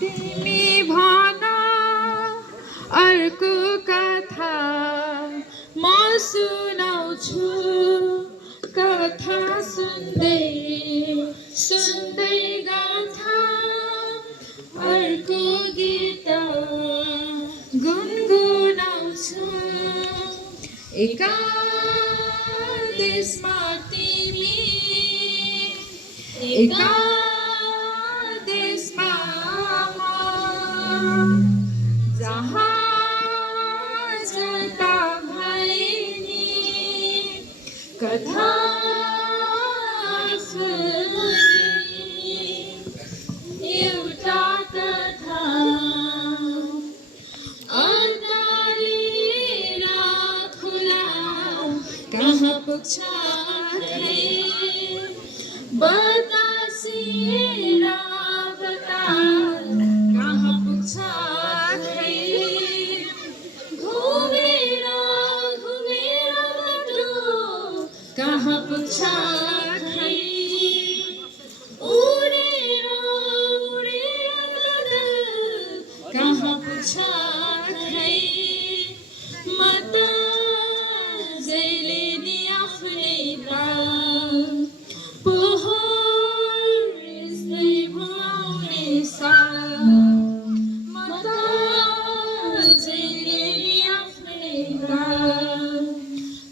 तिमी भन अर्को कथा म सुनाउँछु कथा सुन्दै सुन्दै गाथा अर्को गीत गुनगुनाउँछु एका देशमा तिमी एका देशमा जहाँ जता भए कथा एउटा कथा अन्धारेर खुला कहाँ पुग्छ बतासिएर बता कहाँ पुग्छ घुमेर घुमेर बाटो कहाँ पुग्छ उडेर उडेर बादल कहाँ पुग्छ म त जहिले नि आफ्नै प्राण पोहोर यस्तै भुलाउने साल म त जहिले नि आफ्नै प्राण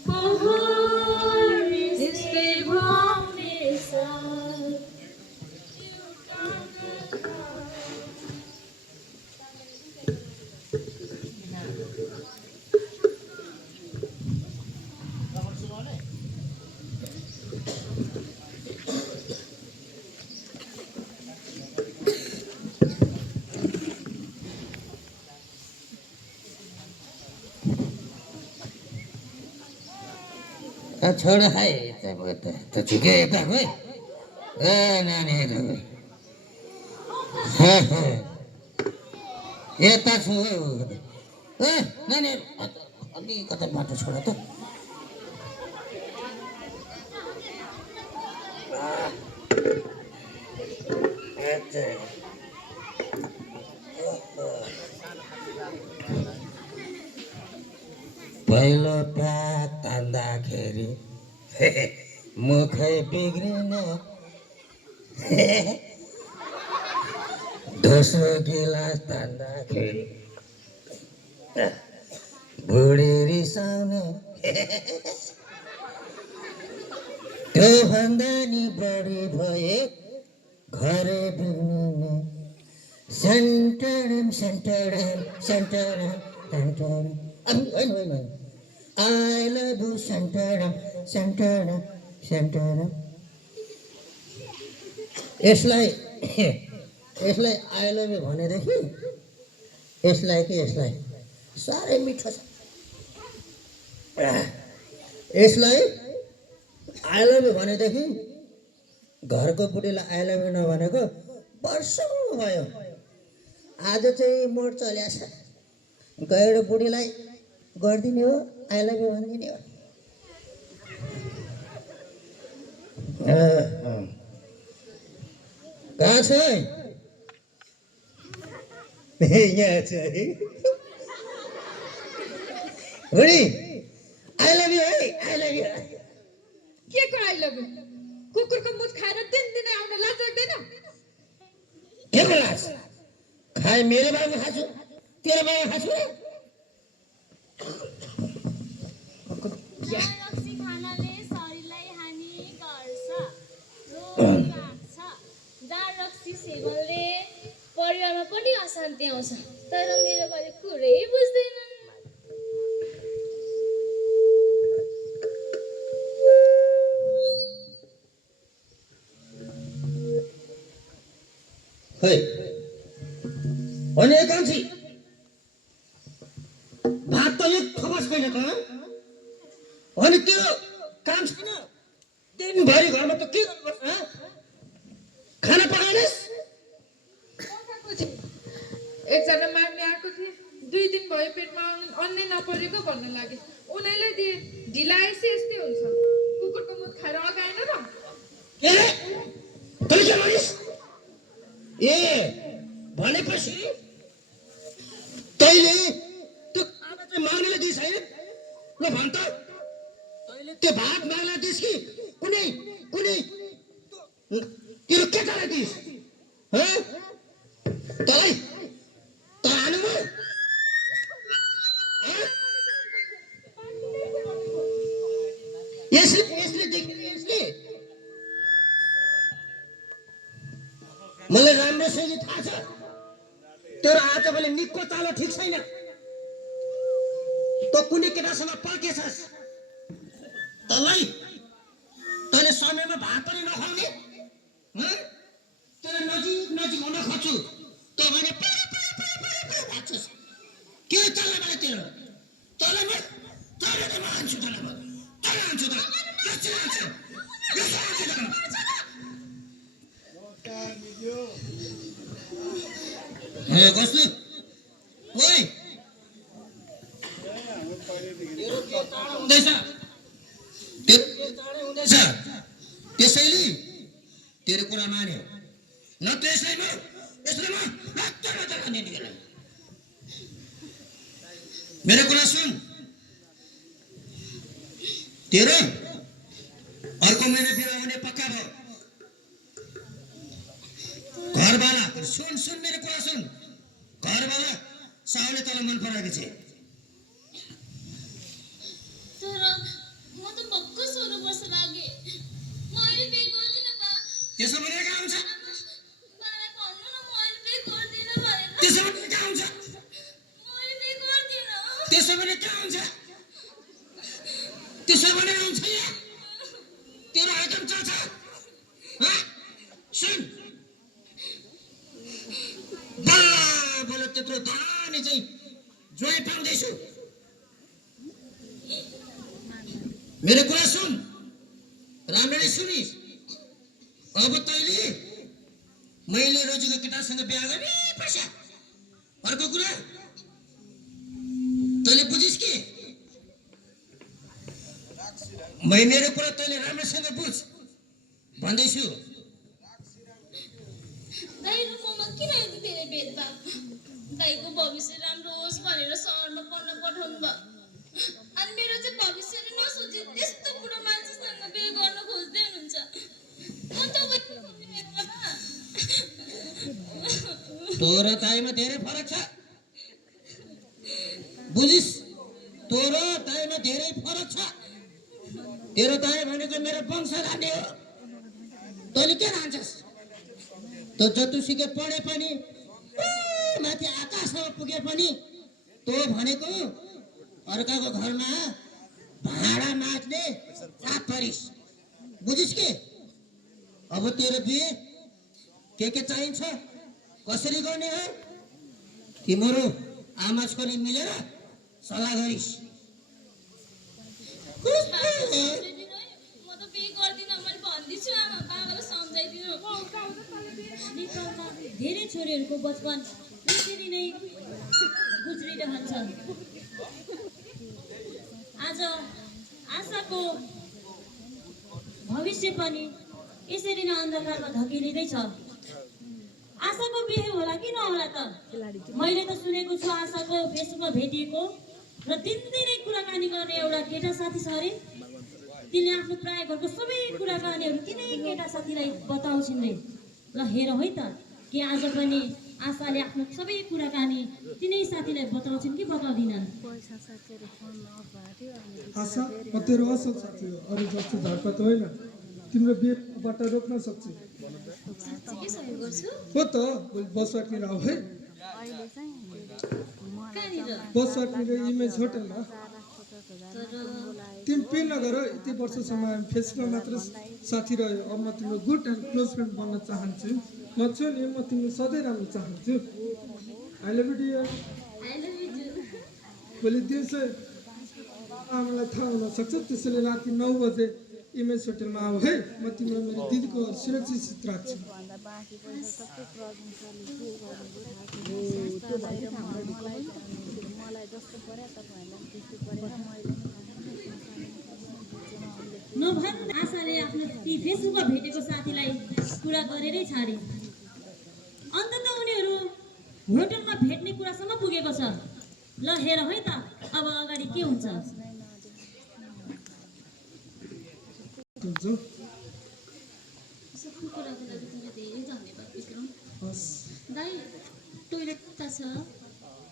पोहोर यस्तै भुलाउने साल छोड है त झुके यता गए ए नानीहरू यता छु ए नानीहरू अलिकता बाटो छोड त पहिलो प्याक तान्दाखेरि मुखै बिग्रिन दोस्रो गिलास तान्दाखेरि बुढी रिसाउन त्यो भन्दा नि बढी भए घरै बिग्रिन सेन्टरम सेन्टरम सेन्टरम सेन्टरम होइन I love you, Santana, Santana, Santana. यसलाई I love you भनेदेखि यसलाई के यसलाई साह्रै मिठो छ यसलाई I love you भनेदेखि घरको बुढीलाई I love you नभनेको वर्षौँ भयो आज चाहिँ मोड चल्या छ गएर बुढीलाई गरिदिने हो I love you भनिदिने हो कहाँ छ यहाँ छ है बुढी I love you है I love you के को I love you कुकुरको मुख खाएर दिन दिन आउन लाज लाग्दैन के को लाज खाए मेरो बाबु खाछु तेरो बाबु खाछु रक्सी खानाले शरीरलाई हानि गर्छ रोग लाग्छ दाल रक्सी सेवनले परिवारमा पनि अशान्ति आउँछ तर मेरो बारे कुरै बुझ्दैन खै भने कान्छी भात त एक खबस छैन त अनि त्यो काम छैन दिनभरि घरमा त के गर्नुपर्छ खाना पकाइनस् एकजना माग्ने आएको थिए 2 दिन भयो पेटमा अन्नै नपरेको भन्न लागे उनीलाई दिए ढिलाएपछि यस्तै हुन्छ कुकुरको मुख खाएर अगाएन र के तैले के भनिस् ए भनेपछि तैँले त्यो खाना चाहिँ माग्नेले दिइस् होइन ल भन् त तैँले त्यो भात माग्नेलाई दिइस् कि कुनै कुनै तेरो केटालाई दिइस् तँलाई त हाल्नु यसले देखेर यसले मलाई राम्रोसँग थाहा छ तेरो आज मैले निको चालो ठिक छैन त कुनै केटासँग पर्केछस् तँलाई तैँले समयमा भात पनि नखाउने तेरो नजिक नजिक हुन खोज्छु त भने भाग्छस् के चल्ला मलाई तेरो तँलाई म तँलाई म हान्छु तँलाई म तँलाई हान्छु त कसरी हान्छु कस्तो ओइ तेरो के टाढा हुँदैछ त्यसैले तेरो कुरा मान्यो न त्यसैमा यसले मेरो कुरा सुन तेरो अर्को महिना बिहा हुने पक्का भयो घरवाला सुन मेरो कुरा सुन घरवाला साउले तँलाई मन पराएको छ तर म त भक्क 16 वर्ष लागे मैले पे गर्दिन बा त्यसो भने कहाँ हुन्छ बालाई भन्नु न मैले पे गर्दिन भनेर त्यसो भने कहाँ हुन्छ मैले पे गर्दिन त्यसो भने कहाँ हुन्छ त्यसो भने आउँछ यहाँ तेरो आइटम चल्छ सुन बल्ल त्यत्रो धाने चाहिँ ज्वाइँ पाउँदैछु मेरो कुरा सुन राम्ररी सुनिस् अब तैँले मैले रोजेको केटासँग बिहा गर्ने पैसा अर्को कुरा तैँले बुझिस् कि मेरो कुरा तैँले राम्रोसँग बुझ भन्दैछु दाइ रूपमा किन यति धेरै भेदभाव दाइको भविष्य राम्रो होस् भनेर सहरमा पढ्न पठाउनु भयो अनि मेरो चाहिँ भविष्य नसोची त्यस्तो बुढो मान्छेसँग बिहे गर्न खोज्दै हुनुहुन्छ म तपाईँको तोरो ताईमा धेरै फरक छ बुझिस् तोरो ताईमा धेरै फरक छ तेरो ताई भनेको मेरो वंश लाने हो तैँले के लान्छस् त जतुसुकै पढे पनि माथि आकाशमा पुगे पनि तँ भनेको अर्काको घरमा भाडा नाच्ने चाप परिस् बुझिस् के अब तेरो बिहे के चाहिन्छ कसरी गर्ने हो तिम्रो आमा छोरी मिलेर सल्लाह गरिस् म त बिहे गर्दिन मैले भन्दिछु आमा बाबालाई सम्झाइदिनु नेपालका धेरै छोरीहरूको बचपन यसरी नै गुज्रिरहन्छ आज आशाको भविष्य पनि यसरी नै अन्धकारमा धकेलिँदैछ आशाको बिहे होला कि नहोला त मैले त सुनेको छु आशाको फेसबुकमा भेटिएको र दिनदिनै कुराकानी गर्ने एउटा केटा साथी छ अरे तिनले आफ्नो प्राय घरको सबै कुराकानीहरू तिनै केटा साथीलाई बताउँछिन् रे ल हेर है त कि आज पनि आशाले आफ्नो सबै कुराकानी तिनै साथीलाई बताउँछिन् कि बताउँदिनन् आशा म तेरो असल साथी हो अरू जस्तो झारपात होइन तिम्रो बिहेबाट रोक्न सक्छु के सहयोग गर्छु हो त भोलि बसवाटनिर आऊ है बसवाटनिर इमेज होटलमा तिमी पे नगर यति वर्षसम्म हामी फेसबुकमा मात्र साथी रह्यो अब म तिम्रो गुड एन्ड क्लोज फ्रेन्ड बन्न चाहन्छु म छु नि म तिम्रो सधैँ राम्रो चाहन्छु आई लभ यु डियर भोलि दिउँसो आमालाई थाहा हुनसक्छ त्यसैले राति 9 बजे इमेज होटलमा आऊ है म तिम्रो मेरो दिदीको सुरक्षित राख्छु नभन् आशाले आफ्नो ती फेसबुकमा भेटेको साथीलाई कुरा गरेरै छाडे अन्तत उनीहरू होटलमा भेट्ने कुरासम्म पुगेको छ। ल हेर है त अब अगाडि के हुन्छ। हुन्छ सबै कुराको लागि तिमीलाई धेरै धन्यवाद विक्रम। हस् दाइ टोइलेट कता छ?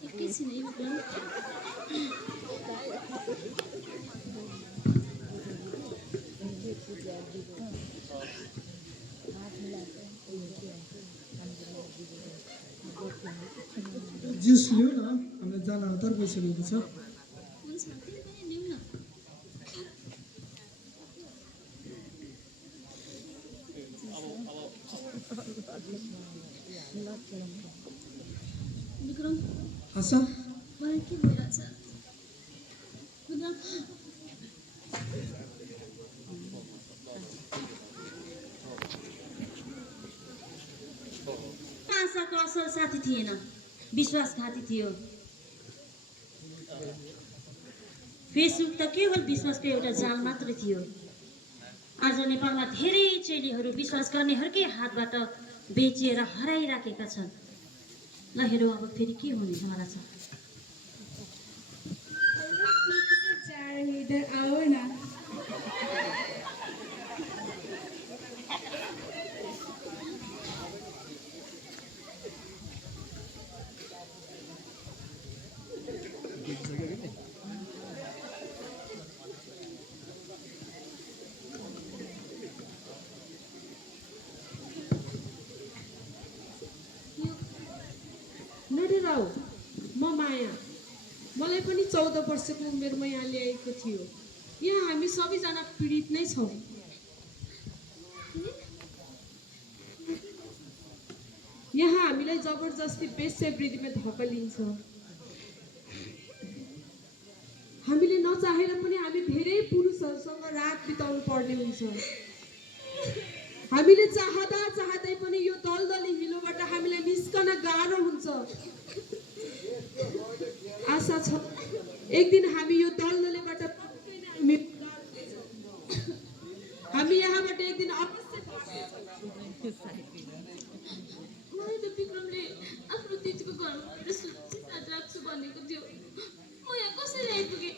एकैछिन है विक्रम। जुस लिऊ न, हामीलाई जान हतार भइसकेको छ। हुन्छ तिमी पनि लिऊ न। विक्रम आशा मलाई के भइरहेछ? विक्रम आशाको असल साथी थिएन, विश्वासघाती थियो। फेसबुक त केवल विश्वासको एउटा जाल मात्र थियो। आज नेपालमा धेरै चेलीहरू विश्वास गर्नेहरूकै हातबाट बेचिएर हराइराखेका छन्। ल हेरौँ अब फेरि के हुनेवाला छ। इधर आओ ना। नडराऊ, म माया। मलाई पनि 14 वर्षको उमेरमा यहाँ ल्याएको थियो। यहाँ हामी सबैजना पीडित नै छौँ। यहाँ हामीलाई जबरजस्ती वेश्यावृत्तिमा धकेलिन्छ। हामीले नचाहेर पनि हामी धेरै पुरुषहरूसँग रात बिताउनु पर्ने हुन्छ। हामीले चाहँदा चाहँदै पनि यो दलदली हिलोबाट हामीलाई निस्कन गाह्रो हुन्छ। आशा छ एक दिन हामी यो दलदलीबाट हामी यहाँबाट एक दिन अवश्य मलाई त विक्रमले आफ्नो दिदीको घरमा गएर सुरक्षित साथ राख्छु भनेको थियो। म यहाँ कसरी आइपुगेँ?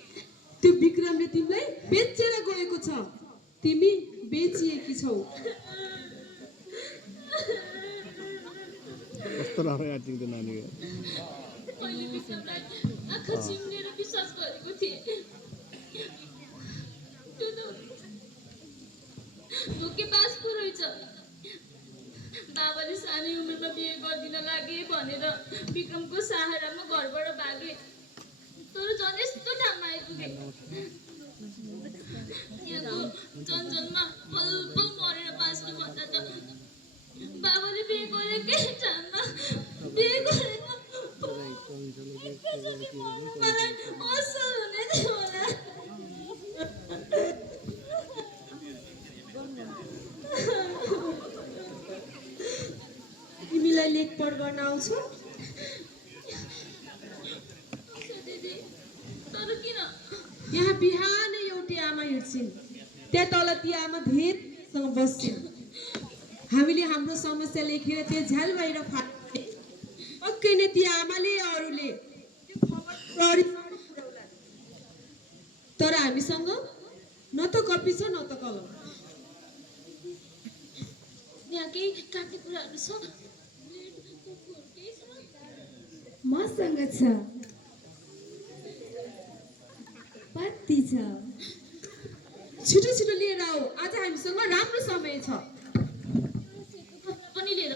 त्यो विक्रमले तिमीलाई बेचेर गएको छ। तिमी बेचिएकी छौ। मैले विक्रमलाई आँखा चिम्लेर विश्वास गरेको थिएँ। त्यो त धोकेबाज पो रहेछ। बाबाले सानै उमेरमा बिहे गरिदिन लागे भनेर विक्रमको सहारामा घरबाट भागे। तर झन् यस्तो ठाउँमा आइपुगे। यहाँको जनजनमा पल पल मरेर बाँच्नु भन्दा त बाबाले बिहे गरेकै ठाउँमा बिहे गरेर मलाई असल हुने थियो होला। तिमीलाई लेखपढ गर्न आउँछ? दिदी तर किन? यहाँ बिहानै एउटी आमा हिँड्छिन्। त्यहाँ तल ती आमा धेरैसँग बस्छिन्। हामीले हाम्रो समस्या लेखेर त्यो झ्याल बाहिर फाल्ने। पक्कै नै ती आमाले अरूले त्यो खबर तर हामीसँग न त कपी छ न त कलम। यहाँ केही काट्ने कुराहरू छ? मसँग छ, पत्ती छ। छिटो छिटो लिएर आऊ, आज हामीसँग राम्रो समय छ। पनि लिएर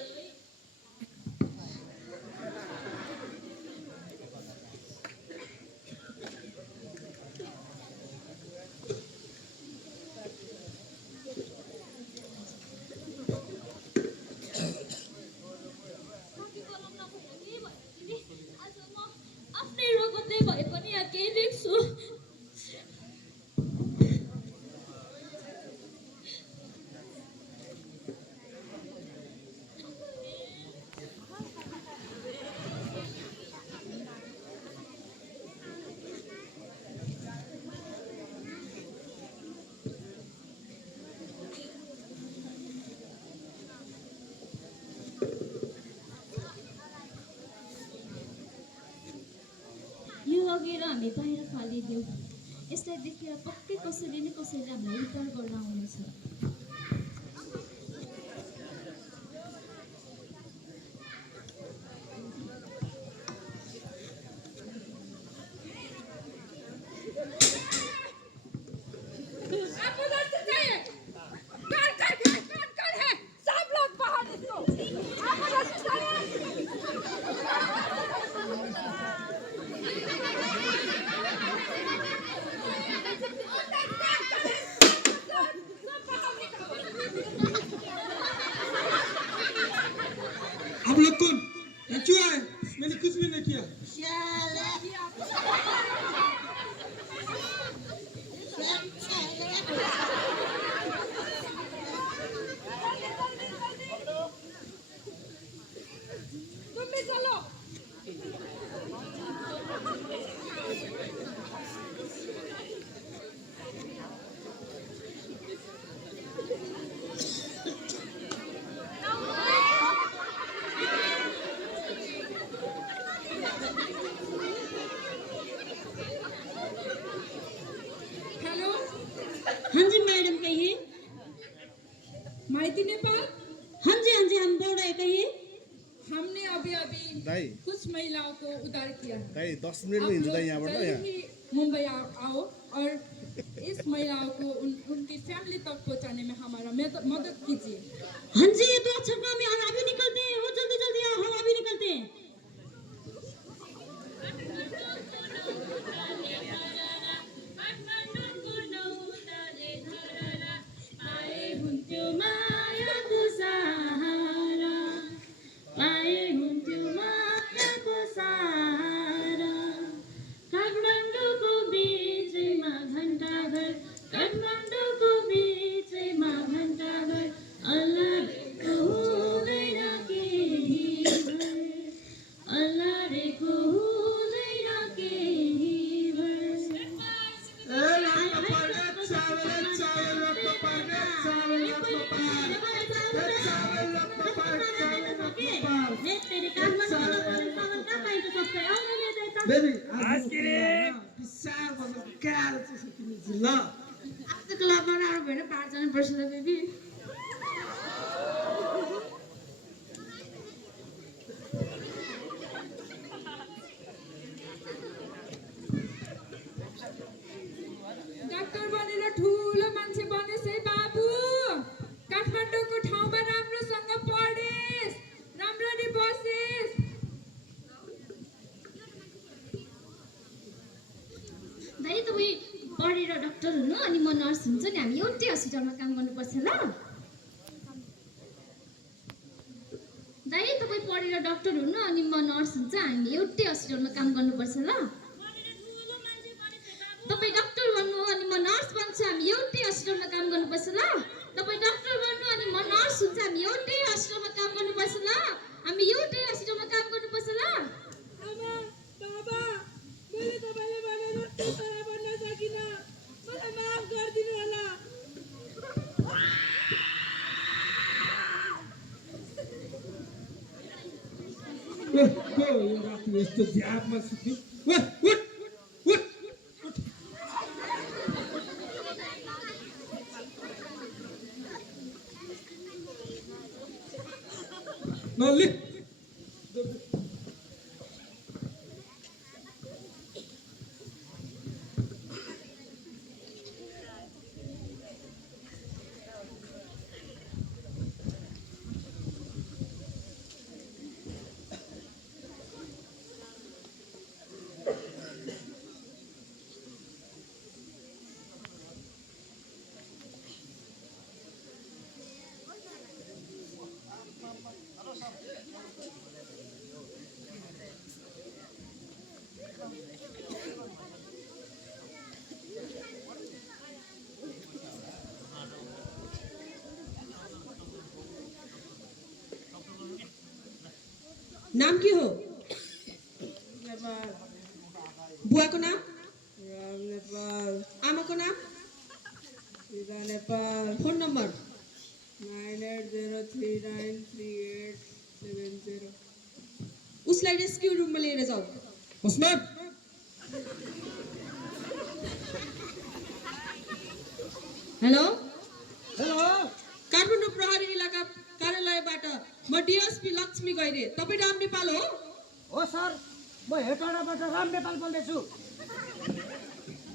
आफ्नै रगतै भए पनि यहाँ केही लेख्छु। लगेर हामी बाहिर फालिदियौँ। यसलाई देखेर पक्कै कसैले न कसैले हामीलाई उद्धार गर्न आउनेछ। आपको रास्ता चाहिए? कौन है? सब लोग बाहर निकलो। आपको रास्ता चाहिए? आप लोग कौन? ये क्यों आए? मैंने कुछ भी नहीं किया। तुम भी चलो। हेलो, हाँ जी मैडम कहिए। माइती नेपाल। हाँ जी हम बोल रहे हैं, कहिए। हमने अभी दाई कुछ महिलाओं को उद्धार किया है। दाई 10 मिनट में हिँड्छु दाई यहाँबाट जल्दी यहाँ ही मुंबई आओ और इस महिलाओं को उनकी फैमिली तक पहुंचाने में हमारा मदद कीजिए। हाँ जी ये तो अच्छा काम है, हम अभी निकलते हैं। वो जल्दी जल्दी आओ, हम अभी निकलते हैं। काठमाडौँको बिचैमा घण्टाघर, काठमाडौँको बिचैमा घण्टाघर, अल्लाहको हुँदैन केही भर, अल्लाहको हुँदैन केही भर। बेबी आज के विशाल बजार गाह्रो छ सकिन्छ ल आज क्लबमा राम्रो भएन 5 जना पर्छ त बेबी। डाक्टर बनेर ठुलो मान्छे बनेस् है बाबु। काठमाडौँको ठाउँमा राम्रोसँग पढेस्, राम्ररी बसेस्। दाइ तपाईँ पढेर डक्टर हुनु अनि म नर्स हुन्छ नि, हामी एउटै हस्पिटलमा काम गर्नुपर्छ ल। दाइ तपाईँ पढेर डक्टर हुनु अनि म नर्स हुन्छ, हामी एउटै हस्पिटलमा काम गर्नुपर्छ ल। तपाईँ डक्टर बन्नु अनि म नर्स बन्छु, हामी एउटै हस्पिटलमा काम गर्नुपर्छ ल। तपाईँ डक्टर बन्नु अनि म नर्स हुन्छ, हामी एउटै हस्पिटलमा काम गर्नुपर्छ ल। हामी एउटै हस्पिटलमा काम गर्नुपर्छ ल। आमा, बाबा, मैले तपाईले भनेर डक्टर बन्न सकिन। मलाई माफ गरिदिनु होला। को यो राति यस्तो झ्यापमा सुत्ने उठ उठ उठ नले नाम के हो? बुवाको नाम? आमाको नाम? Phone number? 9803938770। उसलाई रेस्क्यू रुममा लिएर जाऊ। उस्मान हेलो काठमाडौँ प्रहरी इलाका कार्यालयबाट म डिएसपी लक्ष्मी गैरे। तपाईँ राम नेपाल हो? हो सर, म हेटौडाबाट राम नेपाल बोल्दैछु।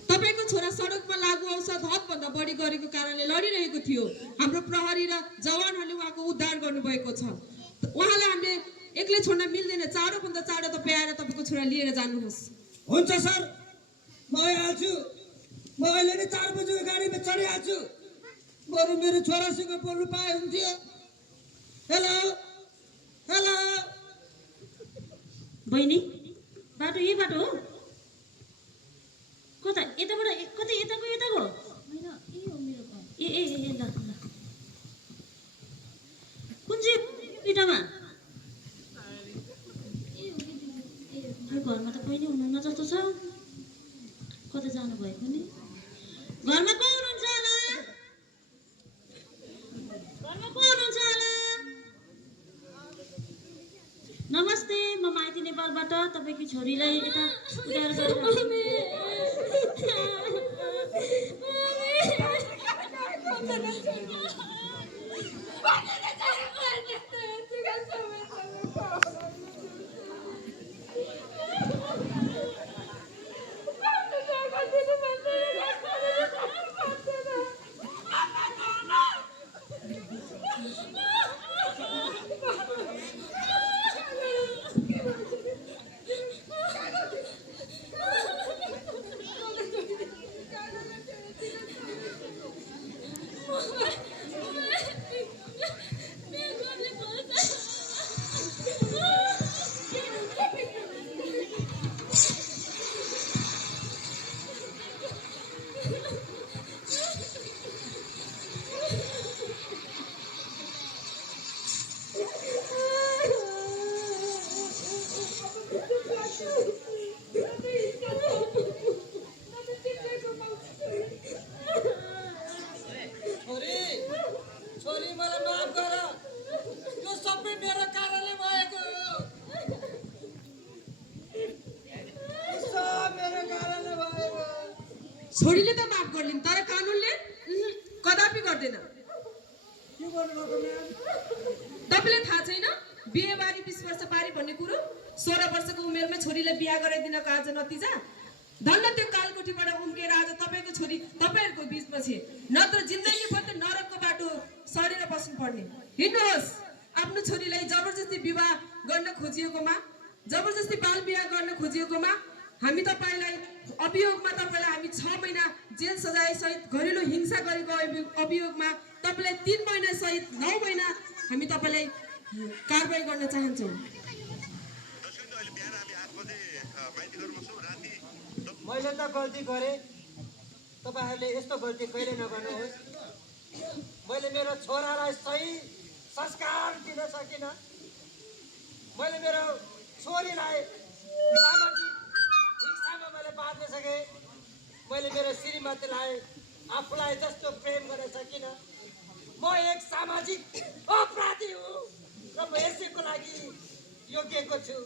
तपाईँको छोरा सडकमा लागु औषध हदभन्दा बढी गरेको कारणले लडिरहेको थियो। हाम्रो प्रहरी र जवानहरूले उहाँको उद्धार गर्नुभएको छ। उहाँलाई हामीले एक्लै छोड्न मिल्दैन। चाँडोभन्दा चाँडो तपाईँ आएर तपाईँको छोरा लिएर जानुहोस्। हुन्छ सर, म आइहाल्छु। म अहिले नै 4 बजेको गाडीमा चढिहाल्छु। बरु मेरो छोरासँग बोल्नु पाए हुन्थ्यो। हेलो हेलो बहिनी, बाटो यही बाटो हो? कता यताबाट कतै यताको यताको? होइन, यही हो मेरो घर। ए ए ए ल ल कुन चाहिँ इटामा? घरमा त कहिले हुनुहुन्न जस्तो छ। कता जानुभएको नि? घरमा को हुनुहुन्छ होला? घरमा को हुनुहुन्छ होला? नमस्ते, म माइती नेपालबाट तपाईँकी छोरीलाई यता उठाएर छोरी मलाई माफ गर। यो सबै मेरो कारणले भएको हो। सब मेरो कारणले भएको। छोरीले त माफ गर्लिन्, तर कानुनले कदापि गर्दैन। के गर्नुभएको म्याम? तपाईँलाई थाहा छैन बिहेबारी 20 वर्ष पारी भन्ने कुरो? 16 वर्षको उमेरमै छोरीलाई बिहा गराइदिनको आज नतिजा? धन्न त्यो कालकोठीबाट उम्केर आज तपाईँको छोरी तपाईँहरूको बिचमा छे। नत्र जिन्दगीभर त नरकको बाटो सडेर बस्नु पर्ने। हिँड्नुहोस्। आफ्नो छोरीलाई जबरजस्ती विवाह गर्न खोजिएकोमा, जबरजस्ती बाल विवाह गर्न खोजिएकोमा हामी तपाईँलाई अभियोगमा तपाईँलाई हामी 6 महिना जेल सजाय सहित घरेलु हिंसा गरेको अभियोगमा तपाईँलाई 3 महिना सहित 9 महिना हामी तपाईँलाई कारबाही गर्न चाहन्छौँ। मैले त गल्ती गरेँ। तपाईँहरूले यस्तो गल्ती कहिले नगर्नुहोस्। मैले मेरो छोरालाई सही संस्कार दिन सकिनँ। मैले मेरो छोरीलाई सामाजिक हिंसामा मैले बाँध्न सकेँ। मैले मेरो श्रीमतीलाई आफूलाई जस्तो प्रेम गर्न सकिनँ। म एक सामाजिक अपराधी हुँ र म यसैको लागि योग्यको छु।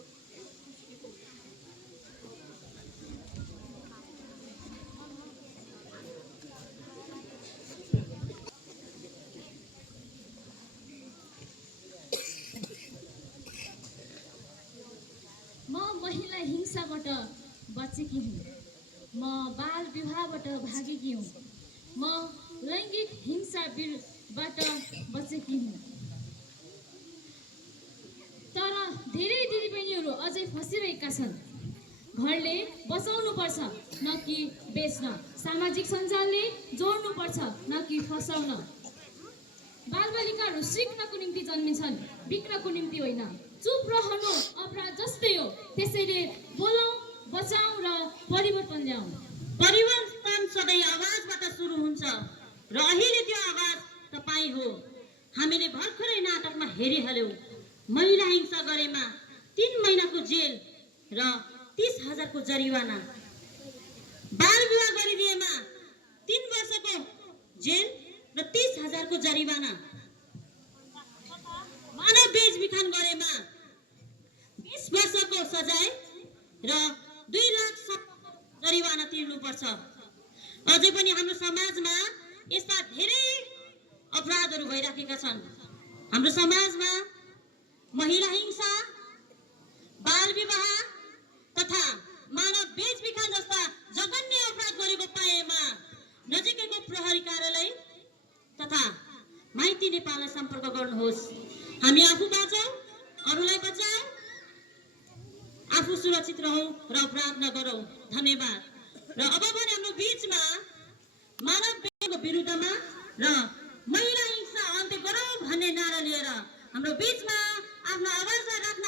म महिला हिंसाबाट बचेकी हुँ। म बाल विवाहबाट भागेकी हुँ। म लैङ्गिक हिंसाबाट बचेकी हुँ। तर धेरै दिदीबहिनीहरू अझै फसिरहेका छन्। घरले बचाउनुपर्छ न कि बेच्न। सामाजिक सञ्जालले जोड्नुपर्छ न कि फसाउन। बालबालिकाहरू सिक्नको निम्ति जन्मिन्छन्, बिक्नको निम्ति होइन। चुप रहनु अपराध जस्तै हो। त्यसैले बोलाऊ, बचाऊ र परिवर्तन ल्याऊ। परिवर्तन सधैँ आवाजबाट सुरु हुन्छ र अहिले त्यो आवाज तपाईँ हो। हामीले भर्खरै नाटकमा हेरिहाल्यौँ। महिला हिंसा गरेमा 3 महिनाको जेल र 30,000 को जरिवाना। बाल विवाह गरिदिएमा 3 वर्षको जेल र 30,000 को जरिवाना। मानव बेचबिखन गरेमा 20 वर्षको सजाय र 2 लाख पर्छ। अझै पनि हाम्रो समाजमा यस्ता धेरै अपराधहरू भइराखेका छन्। हाम्रो समाजमा महिला हिंसा, बाल विवाह तथा मानव बेचबिखन जस्ता जघन्य अपराध गरेको पाएमा नजिकैको प्रहरी कार्यालय तथा माइती नेपाललाई सम्पर्क गर्नुहोस्। हामी आफू बाँचौँ, अरूलाई बचाऊ, आफू सुरक्षित रहौँ र अपराध नगरौँ। धन्यवाद। र अब भने हाम्रो बिचमा मानव बेचबिखनको विरुद्धमा र महिला हिंसा अन्त्य गरौँ भन्ने नारा लिएर हाम्रो बिचमा आफ्नो आवाज राख्न